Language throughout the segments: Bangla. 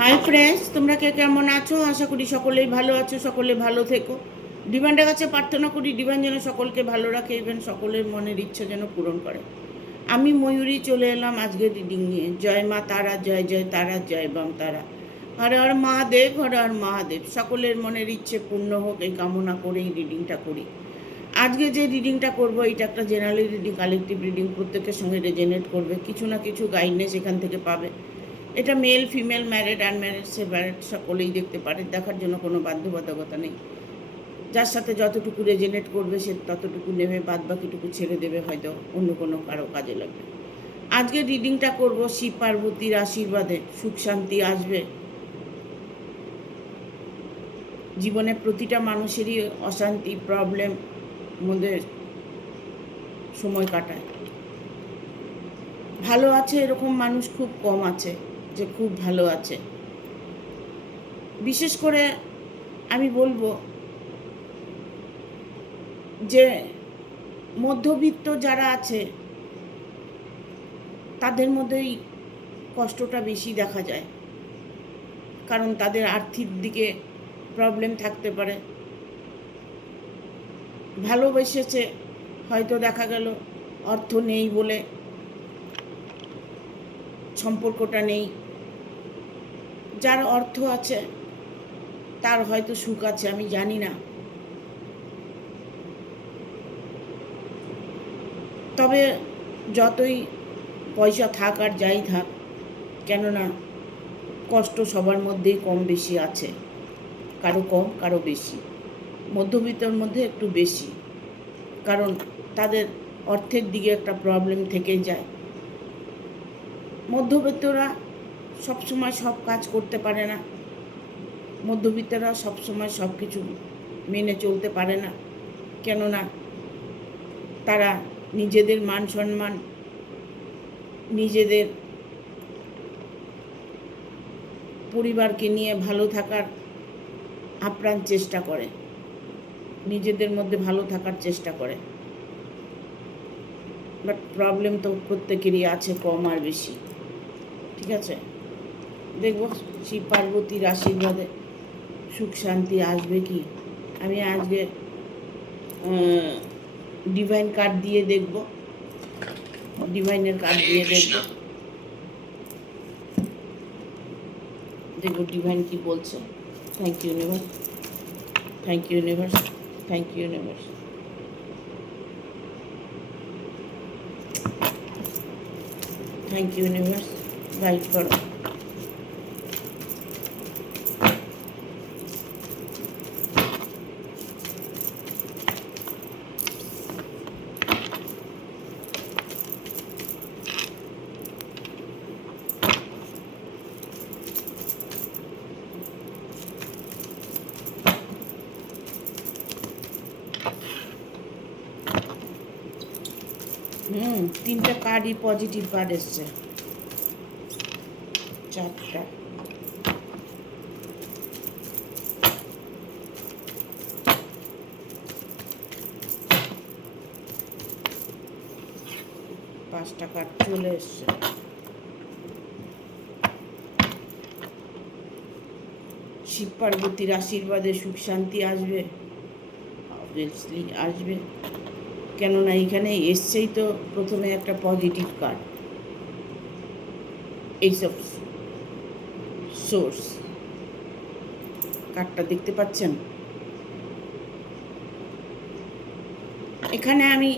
হাই ফ্রেন্ডস, তোমরা কে কেমন আছো? আশা করি সকলেই ভালো আছো, সকলে ভালো থেকো। ডিভাইনের কাছে প্রার্থনা করি ডিভাইন যেন সকলকে ভালো রাখে, ইভেন সকলের মনের ইচ্ছা যেন পূরণ করে। আমি ময়ূরী চলে এলাম আজকের রিডিং নিয়ে। জয় মা তারা, জয় জয় তারা, জয় বাম তারা। হর হর মহাদেব, হর হর মহাদেব। সকলের মনের ইচ্ছে পূর্ণ হোক এই কামনা করেই রিডিংটা করি। আজকে যে রিডিংটা করবো এটা একটা জেনারেল রিডিং, কালেকটিভ রিডিং, প্রত্যেকের সঙ্গে রেজেনেট করবে, কিছু না কিছু গাইডনেস এখান থেকে পাবে। এটা male female, married unmarried separate সকলেই দেখতে পারে, দেখার জন্য কোনো বাধ্যবাধকতা নেই। যার সাথে যতটুকু রেজেনেট করবে সে ততটুকু নেবে, বাদ বাকিটুকু ছেড়ে দেবে, হয়তো অন্য কোনো কারো কাজে লাগবে। আজকে রিডিংটা করব শিব পার্বতীর আশীর্বাদে সুখ শান্তি আসবে। জীবনে প্রতিটা মানুষেরই অশান্তি প্রবলেম মধ্যে সময় কাটায়। ভালো আছে এরকম মানুষ খুব কম আছে যে খুব ভালো আছে। বিশেষ করে আমি বলবো যে মধ্যবিত্ত যারা আছে তাদের মধ্যেই কষ্টটা বেশি দেখা যায়, কারণ তাদের আর্থিক দিকে প্রবলেম থাকতে পারে। ভালোবেসেছে, হয়তো দেখা গেল অর্থ নেই বলে সম্পর্কটা নেই। যার অর্থ আছে তার হয়তো সুখ আছে, আমি জানি না। তবে যতই পয়সা থাক আর যাই থাক, কেননা কষ্ট সবার মধ্যেই কম বেশি আছে, কারো কম কারো বেশি। মধ্যবিত্তর মধ্যে একটু বেশি, কারণ তাদের অর্থের দিকে একটা প্রবলেম থেকে যায়। মধ্যবিত্তরা সবসময় সব কাজ করতে পারে না, মধ্যবিত্তরা সবসময় সব কিছু মেনে চলতে পারে না, কেননা তারা নিজেদের মান সম্মান, নিজেদের পরিবারকে নিয়ে ভালো থাকার আপ্রাণ চেষ্টা করে, নিজেদের মধ্যে ভালো থাকার চেষ্টা করে। বাট প্রবলেম তো প্রত্যেকেরই আছে, কম আর বেশি। ঠিক আছে, দেখব শিব পার্বতীর আশীর্বাদে সুখ শান্তি আসবে কি। আমি আজকে ডিভাইন কার্ড দিয়ে দেখব, ডিভাইনের কার্ড দিয়ে দেখব ডিভাইন কি বলছে। Thank you universe, thank you universe, thank you universe. Thank you universe, guide করো। তিনটা কার্ডই পজিটিভ কার্ড এসছে, চারটা। পাঁচটা কার্ড চলে এসছে। শিব পার্বতীর আশীর্বাদে সুখ শান্তি আসবে, অবভিয়াসলি আসবে, কেননা এখানে এসছেই তো প্রথমে একটা পজিটিভ কার্ড, এইসব সোর্স। কার্ডটা দেখতে পাচ্ছেন? এখানে আমি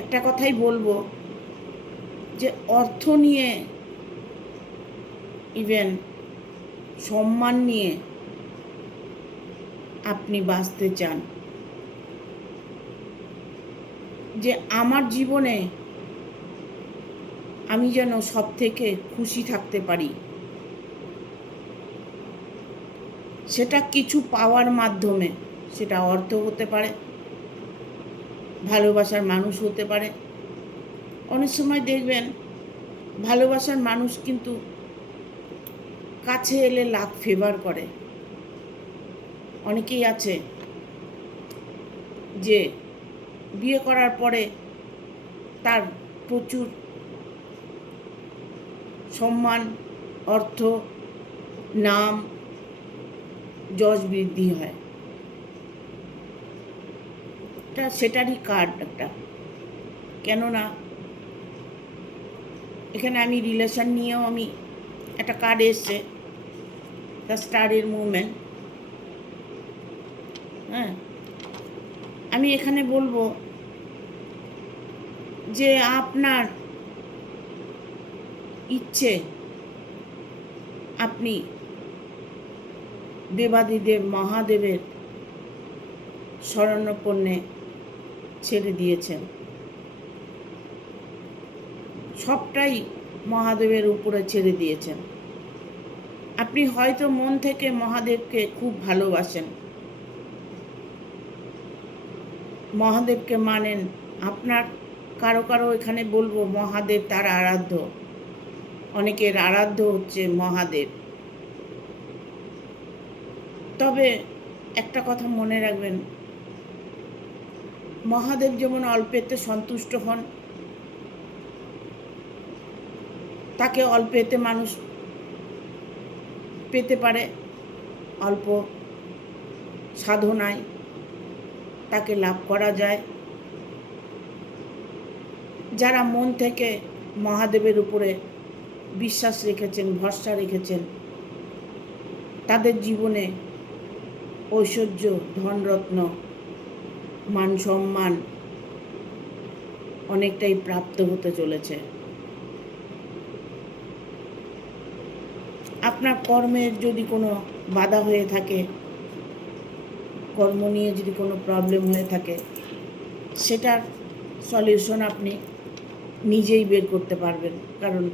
একটা কথাই বলবো যে অর্থ নিয়ে, ইভেন সম্মান নিয়ে আপনি বাঁচতে চান, যে আমার জীবনে আমি যেন সব থেকে খুশি থাকতে পারি, সেটা কিছু পাওয়ার মাধ্যমে, সেটা অর্থ হতে পারে, ভালোবাসার মানুষ হতে পারে। অনেক সময় দেখবেন ভালোবাসার মানুষ কিন্তু কাছে এলে লাখ ফেভার করে। অনেকেই আছে যে বিয়ে করার পরে তার প্রচুর সম্মান অর্থ, নাম, যশ বৃদ্ধি হয়। এটা সেটারই কার্ড একটা। কেননা এখানে আমি রিলেশন নিয়েও আমি একটা কার্ড এসছে, দ্য স্টারের মুভমেন্ট। হ্যাঁ, আমি এখানে বলবো যে আপনার ইচ্ছে আপনি দেবাদিদেব মহাদেবের শরণাপন্নে ছেড়ে দিয়েছেন, সবটাই মহাদেবের উপরে ছেড়ে দিয়েছেন। আপনি হয়তো মন থেকে মহাদেবকে খুব ভালোবাসেন, মহাদেবকে মানেন। আপনার কারো কারো এখানে বলবো মহাদেব তার আরাধ্য, অনেকের আরাধ্য হচ্ছে মহাদেব। তবে একটা কথা মনে রাখবেন, মহাদেব যেমন অল্পেতে সন্তুষ্ট হন, তাকে অল্পেতে মানুষ পেতে পারে, অল্প সাধনায় তাকে লাভ করা যায়। যারা মন থেকে মহাদেবের উপরে বিশ্বাস রেখেছেন, ভরসা রেখেছেন, তাদের জীবনে ঐশ্বর্য, ধনরত্ন, মান সম্মান অনেকটাই প্রাপ্ত হতে চলেছে। আপনার কর্মের যদি কোনো বাধা হয়ে থাকে, কর্ম নিয়ে যদি কোনো প্রবলেম হয়ে থাকে, সেটার সলিউশন আপনি নিজেই বের করতে পারবেন, কারণ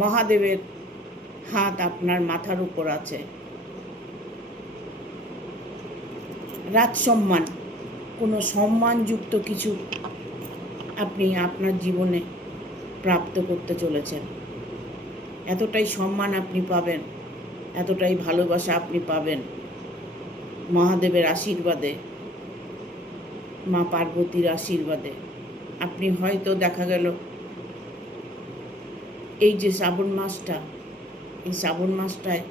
মহাদেবের হাত আপনার মাথার উপর আছে। রাজসম্মান, কোনো সম্মানযুক্ত কিছু আপনি আপনার জীবনে প্রাপ্ত করতে চলেছেন। এতটাই সম্মান আপনি পাবেন, এতটাই ভালোবাসা আপনি পাবেন মহাদেবের আশীর্বাদে, মা পার্বতীর আশীর্বাদে। আপনি হয়তো দেখা গেল এই যে শ্রাবণ মাসটা, এই শ্রাবণ মাসটায়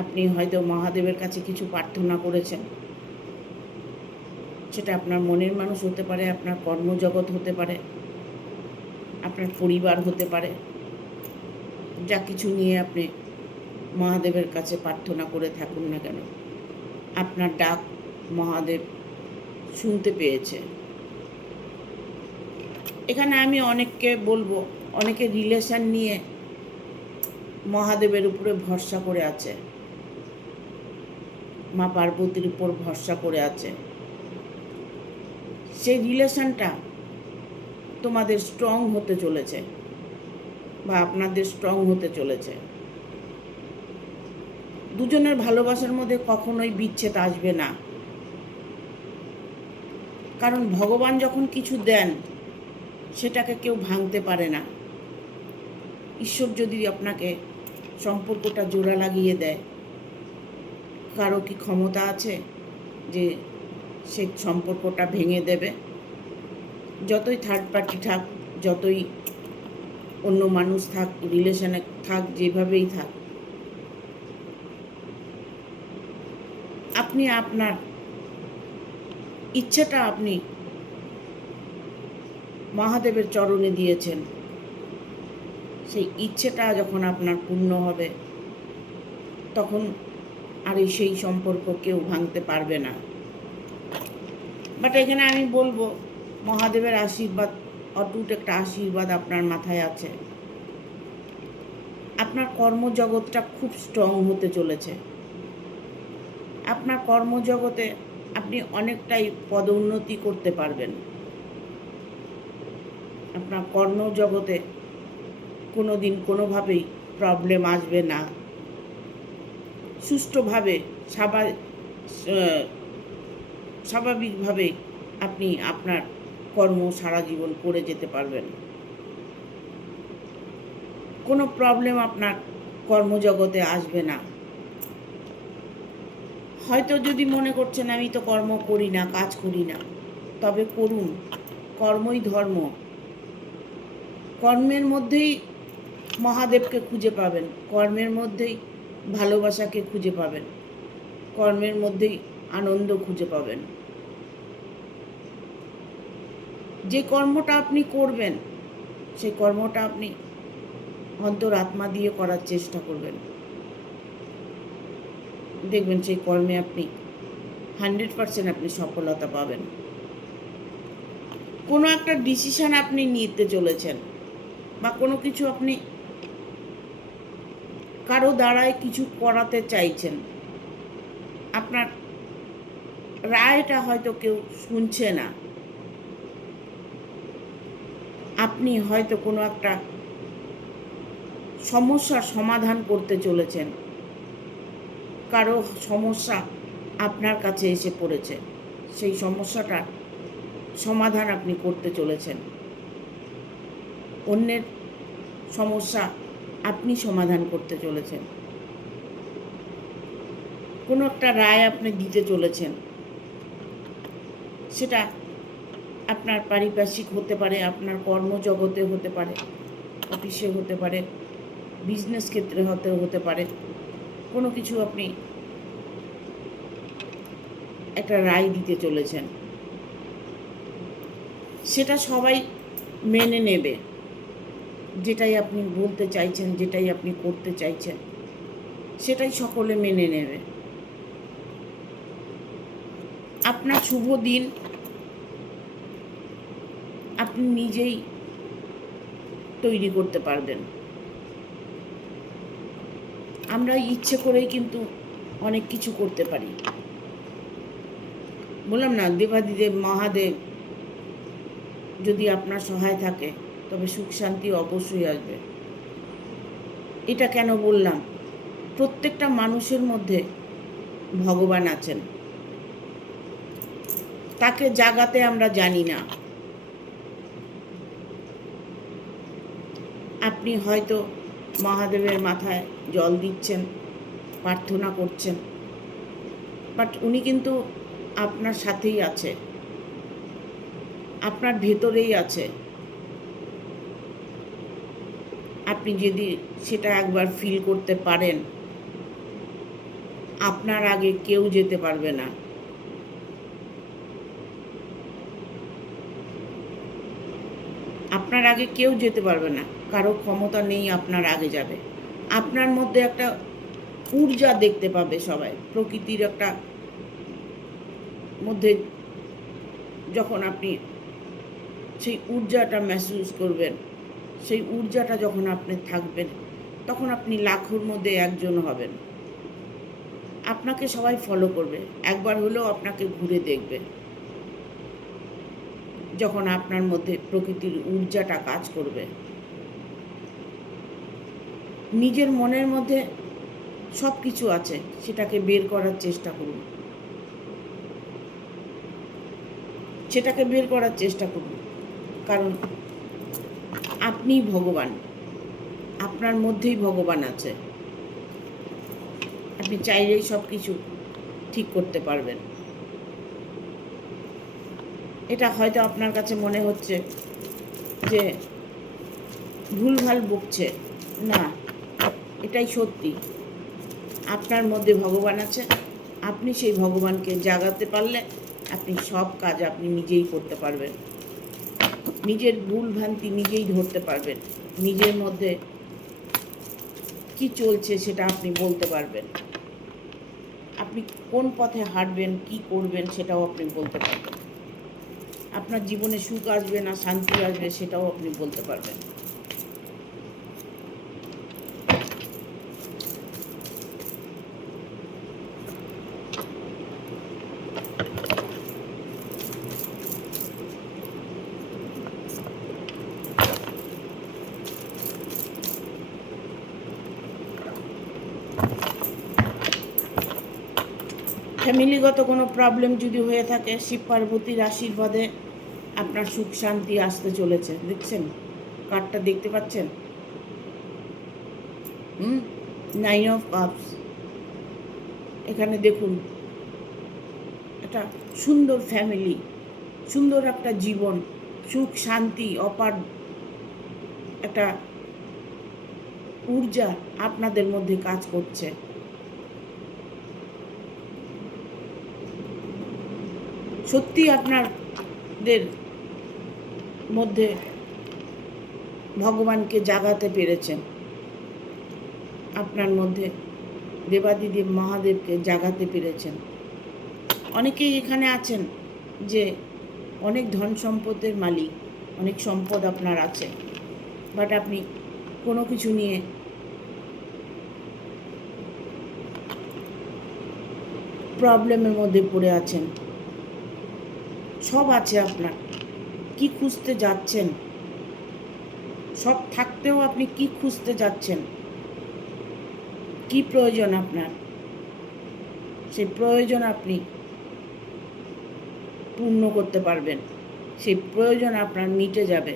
আপনি হয়তো মহাদেবের কাছে কিছু প্রার্থনা করেছেন। সেটা আপনার মনের মানুষ হতে পারে, আপনার কর্মজগৎ হতে পারে, আপনার পরিবার হতে পারে। যা কিছু নিয়ে আপনি মহাদেবের কাছে প্রার্থনা করে থাকুন না কেন, আপনার ডাক মহাদেব শুনতে পেয়েছে। এখানে আমি অনেককে বলবো, অনেকে রিলেশন নিয়ে মহাদেবের উপরে ভরসা করে আছে, মা পার্বতীর উপর ভরসা করে আছে। সেই রিলেশনটা তোমাদের স্ট্রং হতে চলেছে বা আপনাদের স্ট্রং হতে চলেছে। দুজনের ভালোবাসার মধ্যে কখনোই বিচ্ছেদ আসবে না, কারণ ভগবান যখন কিছু দেন সেটাকে কেউ ভাঙতে পারে না। ঈশ্বর যদি আপনাকে সম্পর্কটা জোড়া লাগিয়ে দেয়, কারো কি ক্ষমতা আছে যে সে সম্পর্কটা ভেঙে দেবে? যতই থার্ড পার্টি থাক, যতই অন্য মানুষ থাক, রিলেশনে থাক, যেভাবেই থাক, আপনি আপনার ইচ্ছেটা আপনি মহাদেবের চরণে দিয়েছেন। সেই ইচ্ছেটা যখন আপনার পূর্ণ হবে, তখন আর সেই সম্পর্ক কেউ ভাঙতে পারবে না। বাট এখানে আমি বলবো, মহাদেবের আশীর্বাদ, অটুট একটা আশীর্বাদ আপনার মাথায় আছে। আপনার কর্মজগৎটা খুব স্ট্রং হতে চলেছে। আপনার কর্মজগতে আপনি অনেকটাই পদোন্নতি করতে পারবেন। আপনার কর্মজগতে কোনো দিন কোনোভাবেই প্রবলেম আসবে না। সুষ্ঠুভাবে স্বাভাবিকভাবে আপনি আপনার কর্ম সারা জীবন করে যেতে পারবেন। কোনো প্রবলেম আপনার কর্মজগতে আসবে না। হয়তো যদি মনে করছেন আমি তো কর্ম করি না, কাজ করি না, তবে করুন। কর্মই ধর্ম। কর্মের মধ্যেই মহাদেবকে খুঁজে পাবেন, কর্মের মধ্যেই ভালোবাসাকে খুঁজে পাবেন, কর্মের মধ্যেই আনন্দ খুঁজে পাবেন। যে কর্মটা আপনি করবেন সেই কর্মটা আপনি অন্তরাত্মা দিয়ে করার চেষ্টা করবেন, দেখবেন সেই কর্মে আপনি 100% আপনি সফলতা পাবেন। কোনো একটা ডিসিশন আপনি নিতে চলেছেন বা কোনো কিছু আপনি কারো দ্বারায় কিছু করাতে চাইছেন, আপনার রায়টা হয়তো কেউ শুনছে না, আপনি হয়তো কোনো একটা সমস্যার সমাধান করতে চলেছেন, কারো সমস্যা আপনার কাছে এসে পড়েছে, সেই সমস্যাটার সমাধান আপনি করতে চলেছেন, অন্যের সমস্যা আপনি সমাধান করতে চলেছেন, কোনো একটা রায় আপনি দিতে চলেছেন, সেটা আপনার পারিপার্শ্বিক হতে পারে, আপনার কর্মজগতে হতে পারে, অফিসে হতে পারে, বিজনেস ক্ষেত্রে হতে পারে, কোনো কিছু আপনি একটা রায় দিতে চলেছেন, সেটা সবাই মেনে নেবে, যেটাই আপনি বলতে চাইছেন, যেটাই আপনি করতে চাইছেন, সেটাই সকলে মেনে নেবে। আপনার শুভ দিন আপনি নিজেই তৈরি করতে পারবেন। আমরা ইচ্ছে করেই কিন্তু অনেক কিছু করতে পারি। বললাম না, দেবাদিদেব মহাদেব যদি আপনার সহায় থাকে তবে সুখ শান্তি অবশ্যই আসবে। এটা কেন বললাম? প্রত্যেকটা মানুষের মধ্যে ভগবান আছেন, তাকে জাগাতে আমরা জানি না। আপনি হয়তো মহাদেবের মাথায় জল দিচ্ছেন, প্রার্থনা করছেন, বাট উনি কিন্তু আপনার সাথেই আছে, আপনার ভেতরেই আছে। আপনি যদি সেটা একবার ফিল করতে পারেন, আপনার আগে কেউ যেতে পারবে না। আপনার আগে কেউ যেতে পারবে না, কারো ক্ষমতা নেই আপনার আগে যাবে। আপনার মধ্যে একটা ঊর্জা দেখতে পাবে সবাই, প্রকৃতির একটা মধ্যে যখন আপনি সেই ঊর্জাটা মেহসুস করবেন, সেই ঊর্জাটা যখন আপনি থাকবেন, তখন আপনি লাখোর মধ্যে একজন হবেন। আপনাকে সবাই ফলো করবে, একবার হলেও আপনাকে ঘুরে দেখবে। যখন আপনার মধ্যে প্রকৃতির ঊর্জাটা কাজ করবে, নিজের মনের মধ্যে সব কিছু আছে, সেটাকে বের করার চেষ্টা করুন, সেটাকে বের করার চেষ্টা করুন। কারণ আপনিই ভগবান, আপনার মধ্যেই ভগবান আছে। আপনি চাইলেই সব কিছু ঠিক করতে পারবেন। এটা হয়তো আপনার কাছে মনে হচ্ছে যে ভুলভাল বকছে, না, এটাই সত্যি। আপনার মধ্যে ভগবান আছে, আপনি সেই ভগবানকে জাগাতে পারলে আপনি সব কাজ আপনি নিজেই করতে পারবেন, নিজের ভুল ভ্রান্তি নিজেই ধরতে পারবেন, নিজের মধ্যে কি চলছে সেটা আপনি বলতে পারবেন, আপনি কোন পথে হাঁটবেন, কি করবেন সেটাও আপনি বলতে পারবেন, আপনার জীবনে সুখ আসবে না শান্তি আসবে সেটাও আপনি বলতে পারবেন। ফ্যামিলিগত কোনো প্রবলেম যদি হয়ে থাকে, শিব পার্বতীর আশীর্বাদে আপনার সুখ শান্তি আসতে চলেছে। দেখছেন কার্ডটা, দেখতে পাচ্ছেন? 9 অফ কাপস। এখানে দেখুন একটা সুন্দর ফ্যামিলি, সুন্দর একটা জীবন, সুখ শান্তি, অপার একটা ঊর্জা আপনাদের মধ্যে কাজ করছে। সত্যি আপনাদের মধ্যে ভগবানকে জাগাতে পেরেছেন, আপনার মধ্যে দেবাদিদেব মহাদেবকে জাগাতে পেরেছেন। অনেকেই এখানে আছেন যে অনেক ধন সম্পদের মালিক, অনেক সম্পদ আপনার আছে, বাট আপনি কোনো কিছু নিয়ে প্রবলেমের মধ্যে পড়ে আছেন। সব আছে আপনার, কি খুঁজতে যাচ্ছেন? সব থাকতেও আপনি কি খুঁজতে যাচ্ছেন? কি প্রয়োজন আপনার? সেই প্রয়োজন আপনি পূর্ণ করতে পারবেন, সেই প্রয়োজন আপনার মিটে যাবে,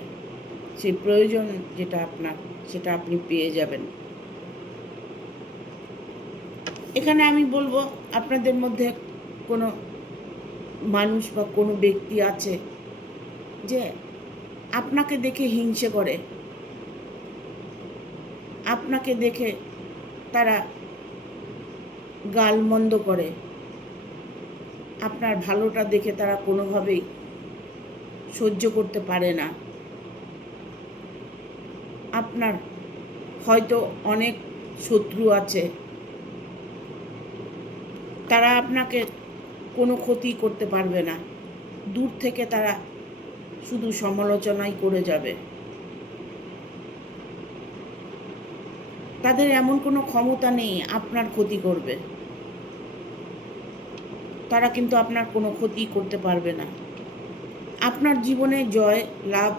সেই প্রয়োজন যেটা আপনার সেটা আপনি পেয়ে যাবেন। এখানে আমি বলবো, আপনাদের মধ্যে কোনো মানুষ বা কোনো ব্যক্তি আছে যে আপনাকে দেখে হিংসে করে, আপনাকে দেখে তারা গালমন্দ করে, আপনার ভালোটা দেখে তারা কোনোভাবেই সহ্য করতে পারে না। আপনার হয়তো অনেক শত্রু আছে, তারা আপনাকে কোনো ক্ষতি করতে পারবে না, দূর থেকে তারা শুধু সমালোচনাই করে যাবে। তাদের এমন কোনো ক্ষমতা নেই আপনার ক্ষতি করবে, তারা কিন্তু আপনার কোনো ক্ষতি করতে পারবে না। আপনার জীবনে জয় লাভ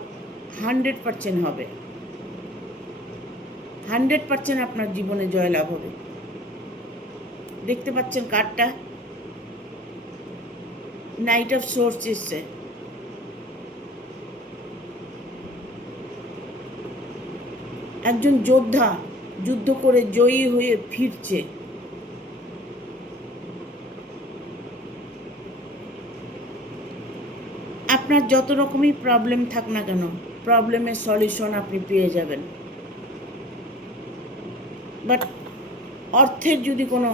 100% হবে, 100% আপনার জীবনে জয় লাভ হবে। দেখতে পাচ্ছেন কার্ডটা নাইট অফ সোর্স এসছে। একজন যোদ্ধা যুদ্ধ করে জয়ী হয়ে ফিরছে। আপনার যত রকমই প্রবলেম থাক না কেন, প্রবলেমের সলিউশন আপনি পেয়ে যাবেন। বাট অর্থের যদি কোনো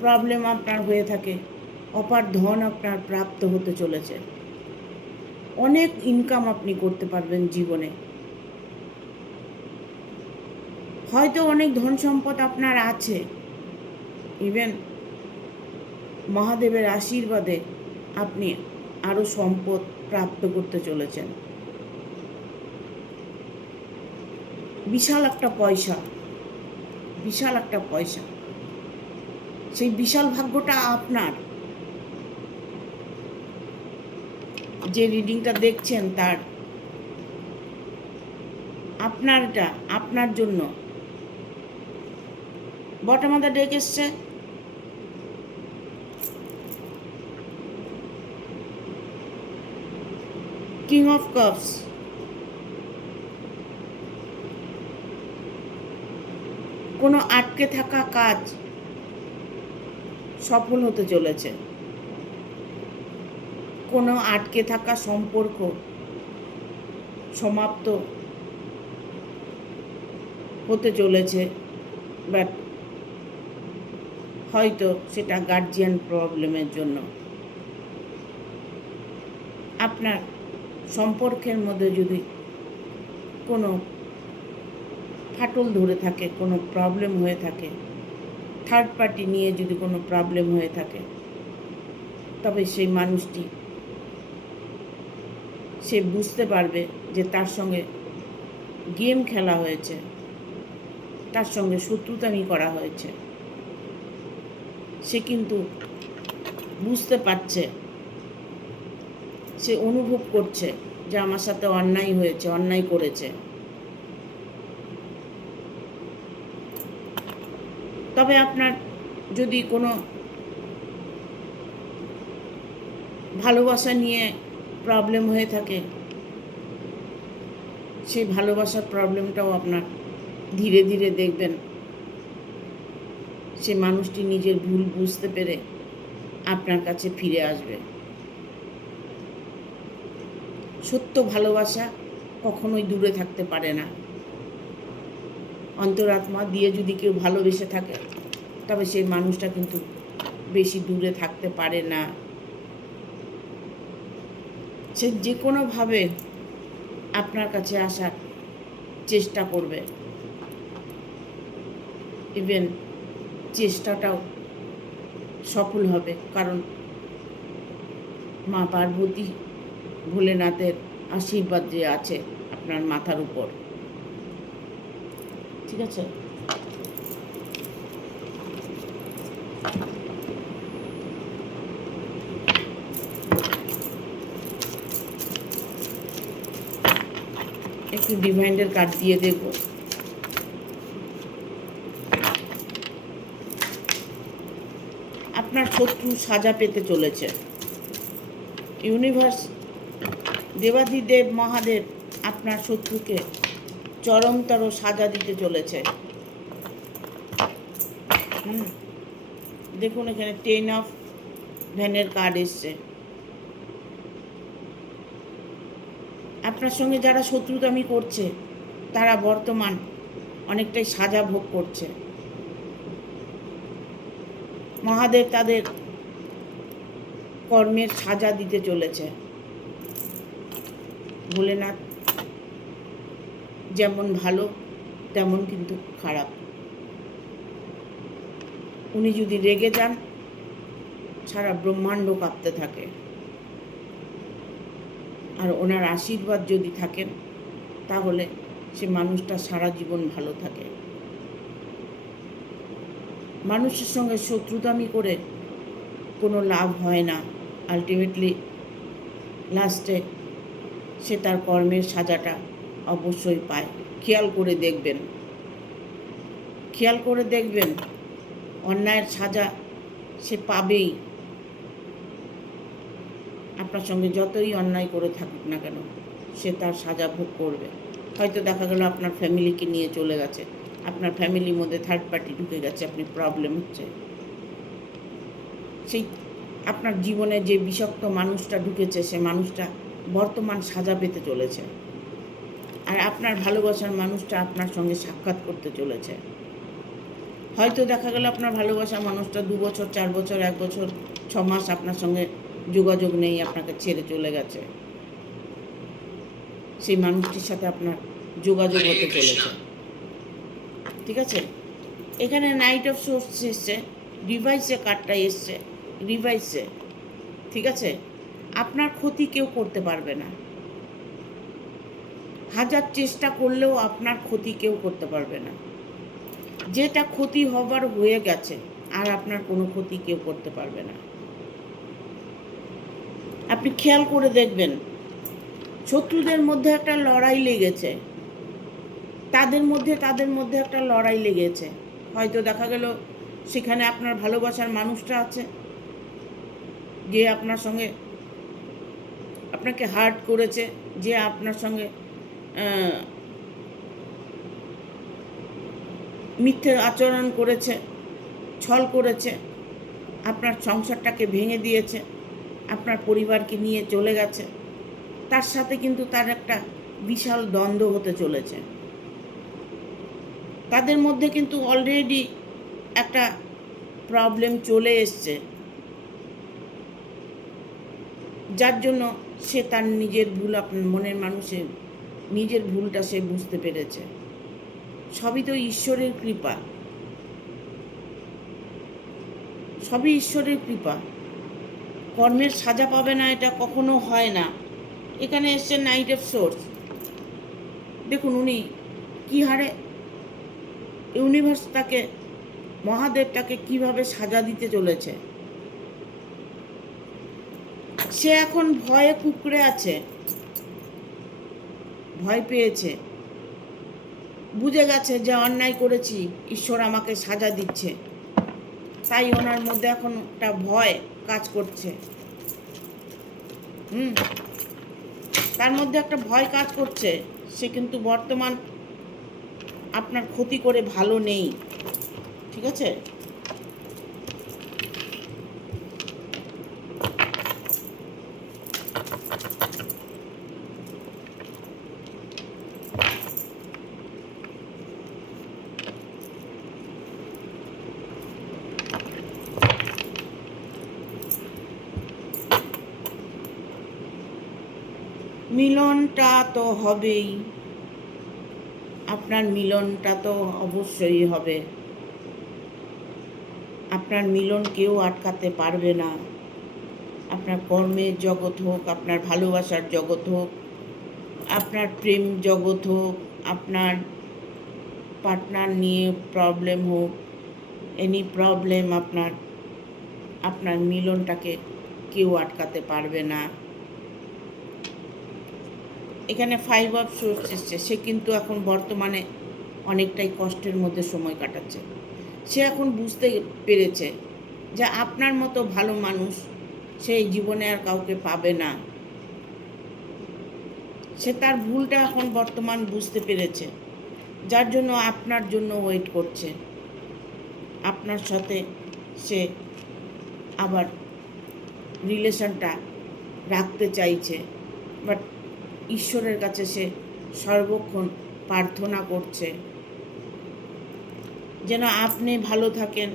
প্রবলেম আপনার হয়ে থাকে, অপার ধন আপনার প্রাপ্ত হতে চলেছে, অনেক ইনকাম আপনি করতে পারবেন জীবনে। হয়তো অনেক ধন সম্পদ আপনার আছে, ইভেন মহাদেবের আশীর্বাদে আপনি আরও সম্পদ প্রাপ্ত করতে চলেছেন। বিশাল একটা পয়সা, বিশাল একটা পয়সা, সেই বিশাল ভাগ্যটা আপনার। যে রিডিংটা দেখছেন তার আপনারটা আপনার জন্য। বটম অফ দ্য ডেক এসছে কিং অফ কাপস। কোনো আটকে থাকা কাজ সফল হতে চলেছে, কোনো আটকে থাকা সম্পর্ক সমাপ্ত হতে চলেছে, বাট হয়তো সেটা গার্জিয়ান প্রবলেমের জন্য। আপনার সম্পর্কের মধ্যে যদি কোনো ফাটল ধরে থাকে, কোনো প্রবলেম হয়ে থাকে, থার্ড পার্টি নিয়ে যদি কোনো প্রবলেম হয়ে থাকে, তবে সেই মানুষটি সে বুঝতে পারবে যে তার সঙ্গে গেম খেলা হয়েছে, তার সঙ্গে শত্রুতামি করা হয়েছে। সে কিন্তু বুঝতে পারছে, সে অনুভব করছে যে আমার সাথে অন্যায় হয়েছে, অন্যায় করেছে। তবে আপনার যদি কোনো ভালোবাসা নিয়ে প্রবলেম হয়ে থাকে, সেই ভালোবাসার প্রবলেমটাও আপনার ধীরে ধীরে দেখবেন সে মানুষটি নিজের ভুল বুঝতে পেরে আপনার কাছে ফিরে আসবে। সত্য ভালোবাসা কখনোই দূরে থাকতে পারে না। অন্তরাত্মা দিয়ে যদি কেউ ভালোবেসে থাকে, তবে সেই মানুষটা কিন্তু বেশি দূরে থাকতে পারে না। সে যে কোনোভাবে আপনার কাছে আসার চেষ্টা করবে, ইভেন চেষ্টাটাও সফল হবে, কারণ মা পার্বতী ভোলেনাথের আশীর্বাদ যে আছে আপনার মাথার উপর। ঠিক আছে? একটু ডিভাইনের কার্ড দিয়ে দেখব। আপনার শত্রু সাজা পেতে চলেছে। ইউনিভার্স, দেবাদিদেব মহাদেব আপনার শত্রুকে চরমতর সাজা দিতে চলেছে। দেখুন এখানে 10 অফ ভ্যানের কার্ড এসছে। আপনার সঙ্গে যারা শত্রুতামি করছে তারা বর্তমান অনেকটাই সাজা ভোগ করছে। মহাদেব তাদের কর্মের সাজা দিতে চলেছে। ভোলেনাথ যেমন ভালো তেমন কিন্তু খারাপ। উনি যদি রেগে যান, সারা ব্রহ্মাণ্ড কাঁপতে থাকে। আর ওনার আশীর্বাদ যদি থাকেন, তাহলে সে মানুষটা সারা জীবন ভালো থাকে। মানুষের সঙ্গে শত্রুতামি করে কোনো লাভ হয় না। আলটিমেটলি লাস্টে সে তার কর্মের সাজাটা অবশ্যই পায়। খেয়াল করে দেখবেন, অন্যায়ের সাজা সে পাবেই। আপনার সঙ্গে যতই অন্যায় করে থাকুক না কেন, সে তার সাজা ভোগ করবে। হয়তো দেখা গেল আপনার ফ্যামিলিকে নিয়ে চলে গেছে, আপনার ফ্যামিলির মধ্যে থার্ড পার্টি ঢুকে গেছে, আপনি প্রবলেম হচ্ছে। সেই আপনার জীবনে যে বিষাক্ত মানুষটা ঢুকেছে, সে মানুষটা বর্তমান সাজা পেতে চলেছে। আর আপনার ভালোবাসার মানুষটা আপনার সঙ্গে সাক্ষাৎ করতে চলেছে। হয়তো দেখা গেল আপনার ভালোবাসার মানুষটা 2 বছর, 4 বছর, 1 বছর, 6 মাস আপনার সঙ্গে যোগাযোগ নেই, আপনাকে ছেড়ে চলে গেছে। সেই মানুষটির সাথে আপনার যোগাযোগ হতে চলেছে। ঠিক আছে? এখানে নাইট অফ সোর্স এসছে, রিভাইসে কার্ডটা এসছে, রিভাইসে। ঠিক আছে? আপনার ক্ষতি কেউ করতে পারবে না। হাজার চেষ্টা করলেও আপনার ক্ষতি কেউ করতে পারবে না। যেটা ক্ষতি হবার হয়ে গেছে, আর আপনার কোনো ক্ষতি কেউ করতে পারবে না। আপনি খেয়াল করে দেখবেন, শত্রুদের মধ্যে একটা লড়াই লেগেছে, তাদের মধ্যে একটা লড়াই লেগেছে। হয়তো দেখা গেল সেখানে আপনার ভালোবাসার মানুষটা আছে, যে আপনার সঙ্গে আপনাকে হার্ট করেছে, যে আপনার সঙ্গে মিথ্যে আচরণ করেছে, ছল করেছে, আপনার সংসারটাকে ভেঙে দিয়েছে, আপনার পরিবারকে নিয়ে চলে গেছে। তার সাথে কিন্তু তার একটা বিশাল দ্বন্দ্ব হতে চলেছে। তাদের মধ্যে কিন্তু অলরেডি একটা প্রবলেম চলে এসছে, যার জন্য সে তার নিজের ভুল, আপনার মনের মানুষের নিজের ভুলটা সে বুঝতে পেরেছে। সবই তো ঈশ্বরের কৃপা, সবই ঈশ্বরের কৃপা। কর্মের সাজা পাবে না এটা কখনো হয় না। এখানে এসছে নাইট অফ সোর্স। দেখুন উনি কী হারে ইউনিভার্স তাকে, মহাদেব তাকে কীভাবে সাজা দিতে চলেছে। সে এখন ভয়ে কুঁকড়ে আছে, ভয় পেয়েছে, বুঝে গেছে যে অন্যায় করেছি, ঈশ্বর আমাকে সাজা দিচ্ছে। তাই ওনার মধ্যে এখন একটা ভয় কাজ করছে। তার মধ্যে একটা ভয় কাজ করছে। সে কিন্তু বর্তমান আপনার ক্ষতি করে ভালো নেই। ঠিক আছে? মিলনটা তো হবেই, আপনার মিলনটা তো অবশ্যই হবে। আপনার মিলন কেউ আটকাতে পারবে না। আপনার কর্মের জগৎ হোক, আপনার ভালোবাসার জগৎ হোক, আপনার প্রেম জগৎ হোক, আপনার পার্টনার নিয়ে প্রবলেম হোক, এনি প্রবলেম, আপনার মিলনটাকে কেউ আটকাতে পারবে না। এখানে 5 অফ সোর্স এসছে। সে কিন্তু এখন বর্তমানে অনেকটাই কষ্টের মধ্যে সময় কাটাচ্ছে। সে এখন বুঝতে পেরেছে যে আপনার মতো ভালো মানুষ সেই জীবনে আর কাউকে পাবে না। সে তার ভুলটা এখন বর্তমান বুঝতে পেরেছে, যার জন্য আপনার জন্য ওয়েট করছে। আপনার সাথে সে আবার রিলেশনটা রাখতে চাইছে, বাট ঈশ্বরের কাছে সে সর্বক্ষণ প্রার্থনা করছে যেন আপনি ভালো থাকেন,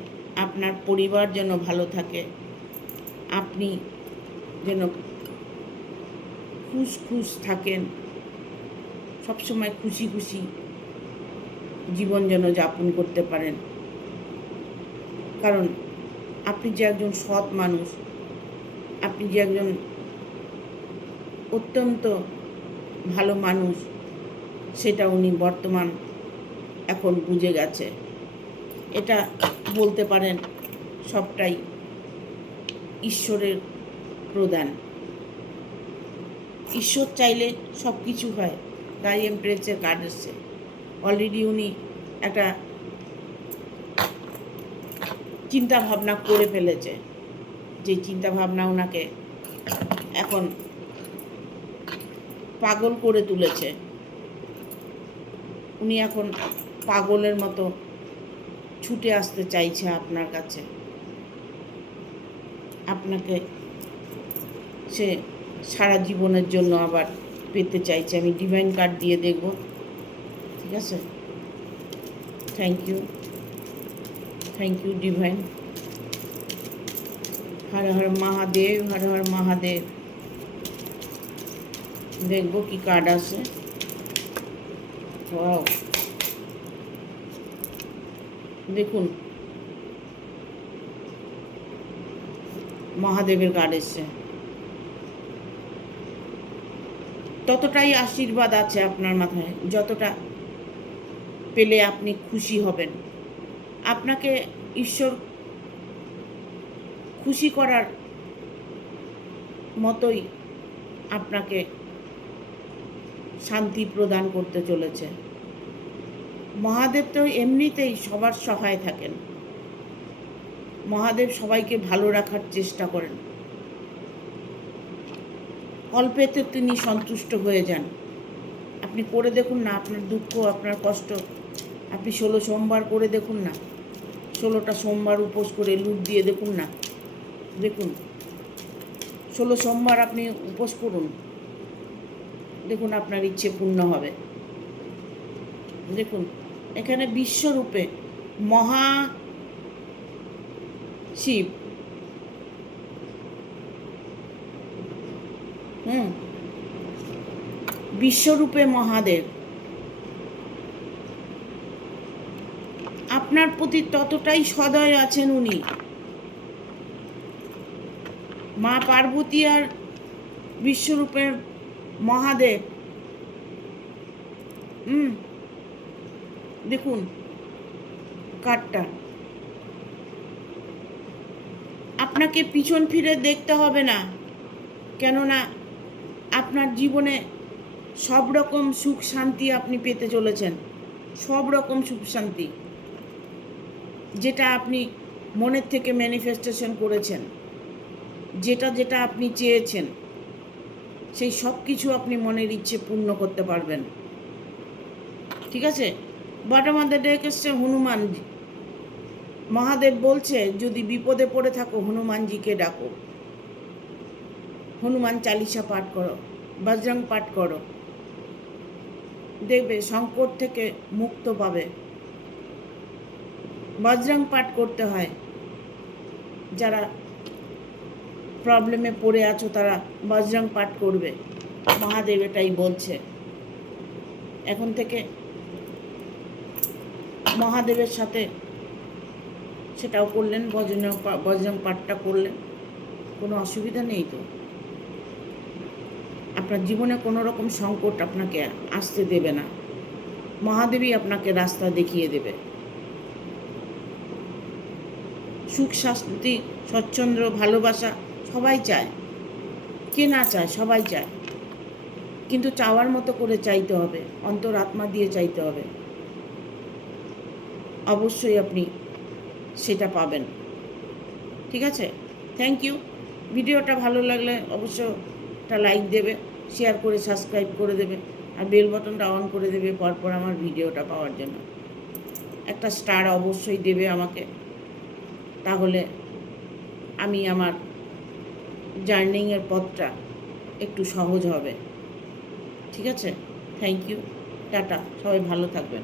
আপনার পরিবার যেন ভালো থাকে, আপনি যেন খুশ থাকেন, সবসময় খুশি খুশি জীবন যেন যাপন করতে পারেন। কারণ আপনি যে একজন সৎ মানুষ, আপনি যে একজন অত্যন্ত ভালো মানুষ, সেটা উনি বর্তমান এখন বুঝে গেছে। এটা বলতে পারেন সবটাই ঈশ্বরের প্রদান। ঈশ্বর চাইলে সব কিছু হয়। তাই এমপ্রেসের কার্ড এসছে। অলরেডি উনি একটা চিন্তা ভাবনা করে ফেলেছে, যে চিন্তা ভাবনা ওনাকে এখন পাগল করে তুলেছে। উনি এখন পাগলের মতো ছুটে আসতে চাইছে আপনার কাছে। আপনাকে সে সারা জীবনের জন্য আবার পেতে চাইছে। আমি ডিভাইন কার্ড দিয়ে দেখব, ঠিক আছে? Thank you divine. Har Har Mahadev, Har Har Mahadev. দেখব কি কার্ড আছে। ওয়াও, দেখুন মহাদেবের কার্ড এসছে। ততটাই আশীর্বাদ আছে আপনার মাথায়, যতটা পেলে আপনি খুশি হবেন। আপনাকে ঈশ্বর খুশি করার মতোই আপনাকে শান্তি প্রদান করতে চলেছে। মহাদেব তো এমনিতেই সবার সহায় থাকেন। মহাদেব সবাইকে ভালো রাখার চেষ্টা করেন। অল্পেতে তিনি সন্তুষ্ট হয়ে যান। আপনি করে দেখুন না, আপনার দুঃখ, আপনার কষ্ট আপনি 16 সোমবার করে দেখুন না। 16টা সোমবার উপোস করে লুট দিয়ে দেখুন না। দেখুন 16 সোমবার আপনি উপোস করুন, দেখুন আপনার ইচ্ছে পূর্ণ হবে। দেখুন এখানে বিশ্বরূপে মহা শিব, বিশ্বরূপে মহাদেব আপনার প্রতি ততটাই সদয় আছেন উনি। মা পার্বতী আর বিশ্বরূপের মহাদেব, দেখুন কার্ডটা। আপনাকে পিছন ফিরে দেখতে হবে না, কেননা আপনার জীবনে সব রকম সুখ শান্তি আপনি পেতে চলেছেন। সব রকম সুখ শান্তি, যেটা আপনি মনের থেকে ম্যানিফেস্টেশন করেছেন, যেটা আপনি চেয়েছেন, সেই সব কিছু আপনি মনের ইচ্ছে পূর্ণ করতে পারবেন। ঠিক আছে? বটম অফ দ্য ডেক এসছে হনুমানজি। মহাদেব বলছে যদি বিপদে পড়ে থাকো হনুমানজিকে ডাকো, হনুমান চালিসা পাঠ করো, বজরং পাঠ করো, দেখবে সংকট থেকে মুক্ত পাবে। বজরং পাঠ করতে হয়। যারা প্রবলেমে পড়ে আছো তারা বজরং পাঠ করবে, মহাদেব এটাই বলছে। এখন থেকে মহাদেবের সাথে সেটাও করলেন, বজরং পাঠটা করলেন, কোনো অসুবিধা নেই তো। আপনার জীবনে কোনো রকম সংকট আপনাকে আসতে দেবে না, মহাদেবই আপনাকে রাস্তা দেখিয়ে দেবে। সুখ শান্তি স্বচ্ছন্দ্র ভালোবাসা সবাই চায়, কে না চায়, সবাই চায়, কিন্তু চাওয়ার মতো করে চাইতে হবে, অন্তর আত্মা দিয়ে চাইতে হবে, অবশ্যই আপনি সেটা পাবেন। ঠিক আছে, থ্যাংক ইউ। ভিডিওটা ভালো লাগলে অবশ্য একটা লাইক দেবে, শেয়ার করে সাবস্ক্রাইব করে দেবে, আর বেল বাটনটা অন করে দেবে পরপর আমার ভিডিওটা পাওয়ার জন্য। একটা স্টার অবশ্যই দেবে আমাকে, তাহলে আমি আমার জার্নিংয়ের পথটা একটু সহজ হবে। ঠিক আছে, থ্যাংক ইউ, টাটা, সবাই ভালো থাকবেন।